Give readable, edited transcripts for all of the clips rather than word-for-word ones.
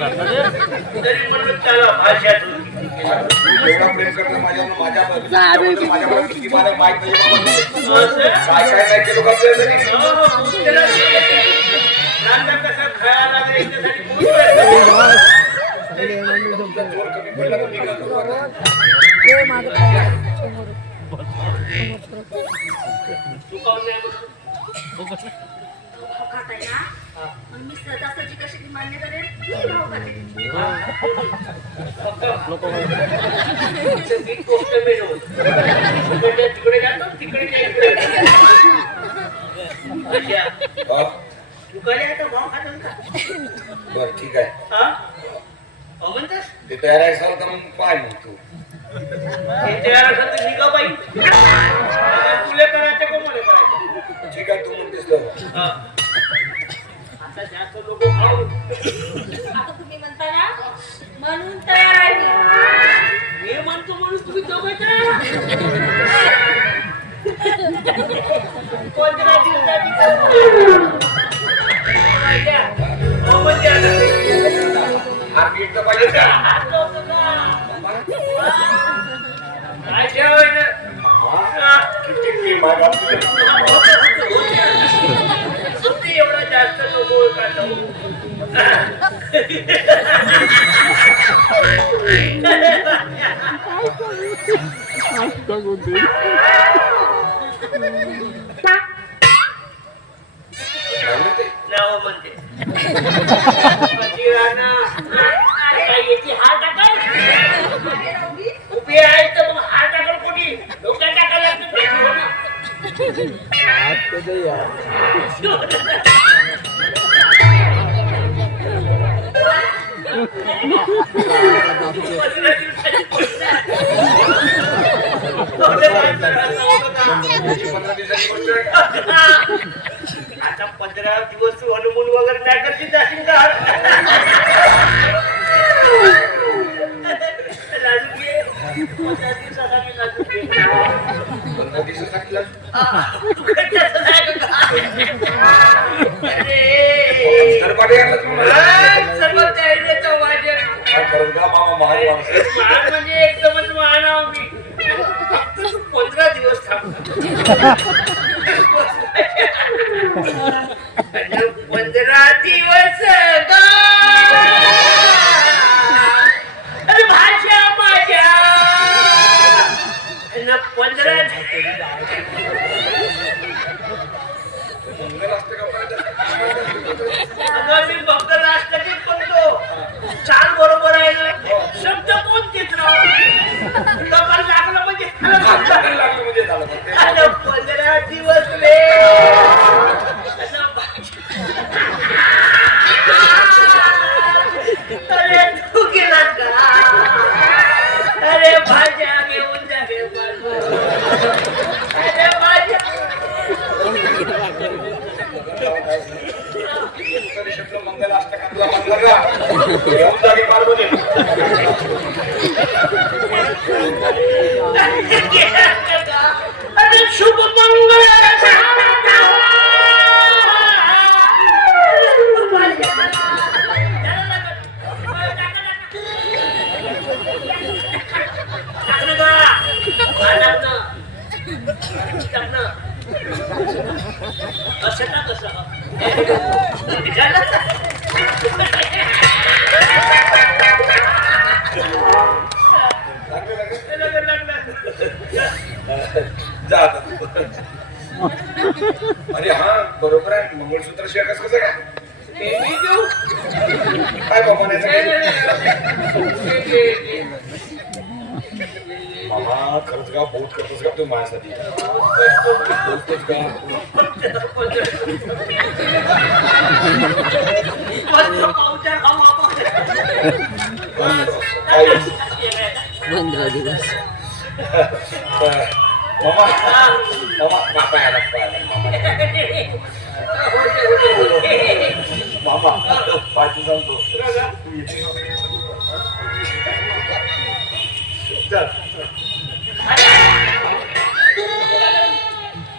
तरी म्हणलं त्याला भाषा एवढा प्रेम करतो माझ्यावर किती मला माहित नाही काय काय नाही केलं का कसं खायला मी सहजासहजी कशी मान्य करेन तिकडे जातो तिकडे भाव खातो का बरं ठीक आहे म्हणतास ते तयार आहे तर मग पाय मग तू तयार असेल तर निघा पाहिजे तुला करायचं का मला करायचं ठीक आहे तू म्हणतेस तर आता जास्त लोक खाऊ आता तुम्ही म्हणता ना म्हणून तयार आहे मी म्हणतो म्हणून तुम्ही दोघं पंधरा दिवसाची हार्टबीट तर पाहिजे का काय जेवायचं किती प्रेम आहे बापरे. एवढा जास्त नको का नाव म्हणते हार टाकाल उभी आहे तर मग हार टाकाल कोणी डोक्यात टाकायला आता 15 दिवस हनुमून वगैरे नाही करशील जाशील का लाजून घे 15 दिवसासाठी लाजून घे 15 दिवसासाठी लागतो. सरपाटे आणलं तुम्हाला. काय करत का मामा महान माणूस आहे. म्हणजे एकदमच महान आहो मी फक्त तू 15 दिवस थांब 15 दिवस अरे भाषा माझ्या 15 मंगल असते का परत? अगं मी फक्त राष्ट्रगीत म्हणतो चाल बरोबर आहे ना शब्द कोण चित्र कपाल लागलं म्हणजे लागलं म्हणजे झालं मग ते. अरे 15 दिवस रे अरे तू गेलास का अरे भाज्या घेऊन जा रे अरे भाज्या तरी शब्द मंगल अष्टकातला म्हणलं का? घेऊन जागे पार्वती. अरे शुभ मंगल असं का कसं जा आता तू. अरे हा बरोबर आहे मंगळसूत्र शिवाय कसं काय ते मी देऊ काय बाबा नाही मामा खरंच का बहुत करतोस का तू माझ्यासाठी बोलतोस का पावच्या खाऊ आपण 15 दिवस मामा मामा बापा आला मामा पाठी सांगतो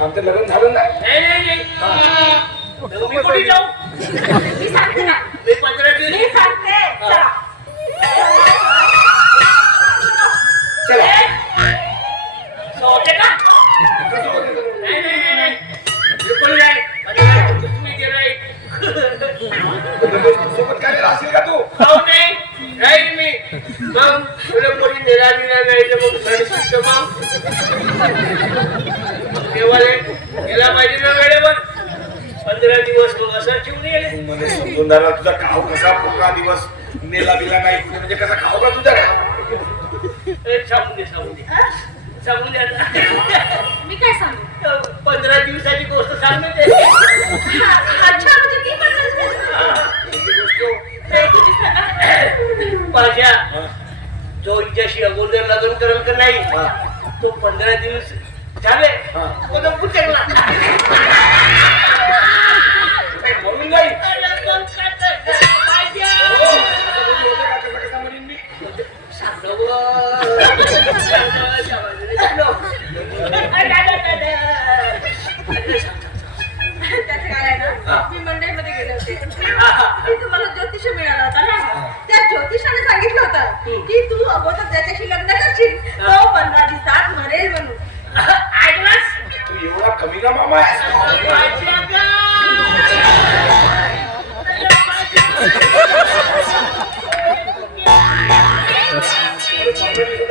आमचं लग्न झालं ना नाही मी कुठे जाऊ मी सांगते ना मी 15 दिवस मी सांगते मग तुला कोणी निरालीला नाही तर मग सडशील मग देवाले गेला पाहिजे ना वेळेवर 15 दिवस मग असं ठेवून गेले. तू मला समजून झाला तुझा खाऊ कसा 15 दिवस नेला बिला नाही म्हणजे कसा खाऊ का तुझा सांगून दे सांगून दे आता. मी काय सांगू 15 दिवसाची गोष्ट सांग ना ते. अच्छा म्हणजे ती पण माझ्या जो हिच्याशी अगोदर लग्न करेल का नाही तो 15 दिवस झाले तो तर पुचकला म्हणून नाही त्याचं काय आहे ना, मी मंडईमध्ये गेले होते. तिथं मला ज्योतिष मिळाला होता ना. त्या ज्योतिषाने सांगितलं होतं की तू अगोदर ज्याच्याशी लग्न करशील तो 15 दिवसात मरेल म्हणून. ऐकलास तू एवढा कमी ना मामा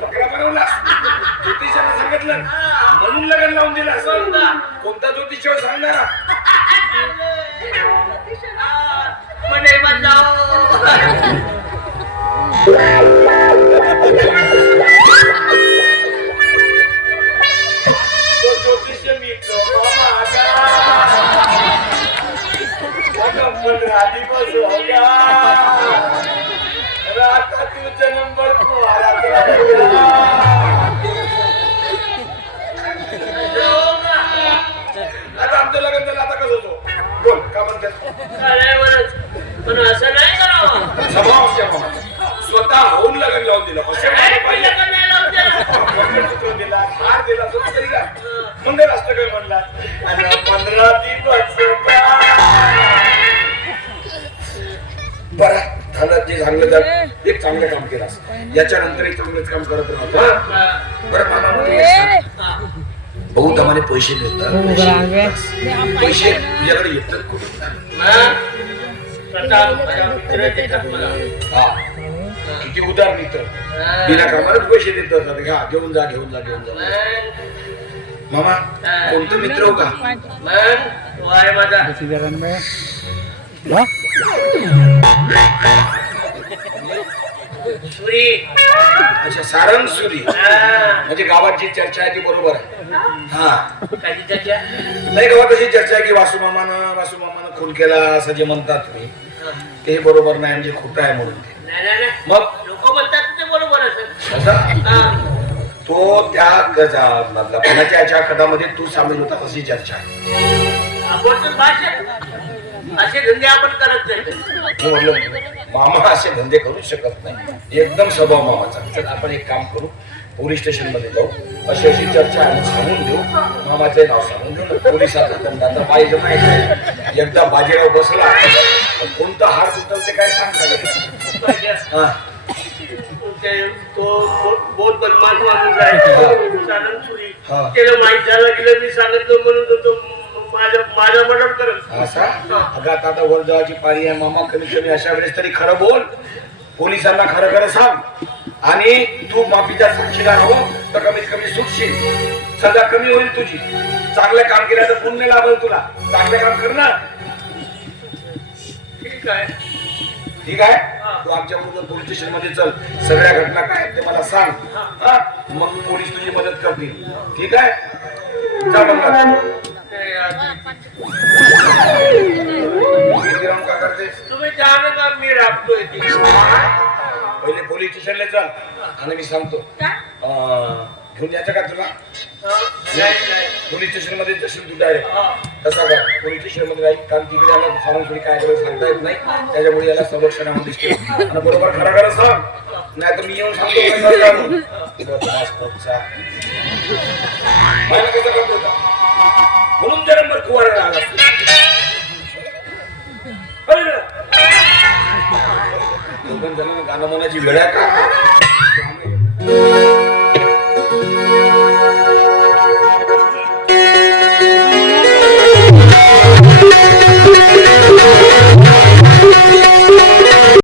बकरा बनवला ज्योतिषाने सांगितलं म्हणून लग्न लावून दिलं असं कोणता ज्योतिषावर सांगणार म्हणे बजाओ तो ज्योतिष मित्र मामा 15 दिवस हो गया रात तुझे नंबर को आया आता आमचं लग्न झालं आता कसं होतो बोल का म्हणतात पण असं नाही करावं. स्वभाव आमच्या मामाचा स्वतः होऊन लग्न लावून दिलं असे पाहिजे लग्न नाही लावून द्या. मंगळसूत्र दिला हार दिला असं तरी का मंगळाष्टक काय म्हणला आणि 15 दिवस बरं झालं जे चांगलं झालं एक चांगलं काम केलं याच्यानंतर एक चांगलंच काम करत राहतो बरं मामा बहुत आम्हाला पैसे मिळतात पैसे तुझ्याकडे येतात किती उदार मित्र बिना कामालाच पैसे देतात घ्या घेऊन जा मामा कोणतं मित्र हो का मग वाय माझा सुरी अच्छा सारंग सुरी म्हणजे गावात जी चर्चा आहे ती बरोबर आहे हा काही त्याच्या नाही गावात अशी चर्चा आहे की वासुमामानं खून केला असं जे म्हणतात तुम्ही ते बरोबर नाही म्हणजे खोटं आहे म्हणून नाही मग लोक म्हणतात ते बरोबर असेल असा तो त्या लग्नाच्या याच्या कथामध्ये तू सामील होता अशी चर्चा आहे आपण भाषा असे धंदे आपण करत नाही. मी म्हणलं मामा असे धंदे करू शकत नाही एकदम स्वभाव मामाचा चल आपण एक काम करू पोलीस स्टेशन मध्ये जाऊ अशी अशी चर्चा आहे सांगून देऊ मामाचे नाव सांगून देऊ पोलिसात आता पाहिजे नाही एकदा बाजीराव बसला कोणता हार तुटवते काय सांगता तो बहुत बदमाश माणूस आहे साधन सुरी त्याला माहित झालं गेलं मी सांगितलं म्हणून तो माझा मदत करत असा अगं आता वर जावाची पाळी आहे मामा कमी कमी अशा वेळेस तरी खरं बोल पोलिसांना खरं खरं सांग आणि तू माफीचा साक्षीदार हो तर कमीत कमी सुटशील सजा कमी होईल तुझी चांगलं काम केलं तर पुण्य लाभेल तुला चांगलं काम कर ना ठीक आहे ठीक आहे तू आमच्या बरोबर पोलीस स्टेशन मध्ये चल सगळ्या घटना काय आहेत ते मला सांग हा मग पोलीस तुझी मदत करतील ठीक आहे जा मग का करतेस तुम्ही जाणं का मी राबतोय पहिले पोलीस स्टेशनला चल आणि मी सांगतो घेऊन यायचं का तुला पोलीस स्टेशन मध्ये जशील तू डायरेक्ट तसा का पोलीस स्टेशन मध्ये राहील कारण तिकडे याला सांगून थोडी काय करायला सांगता येत नाही त्याच्यामुळे याला संरक्षणामध्ये दिसते आणि बरोबर खरं खरं सांग नाही तर मी येऊन सांगतो कसं करतो होता म्हणून त्या नंबर कुवारा आला गाणं मनाची वेळ आहे का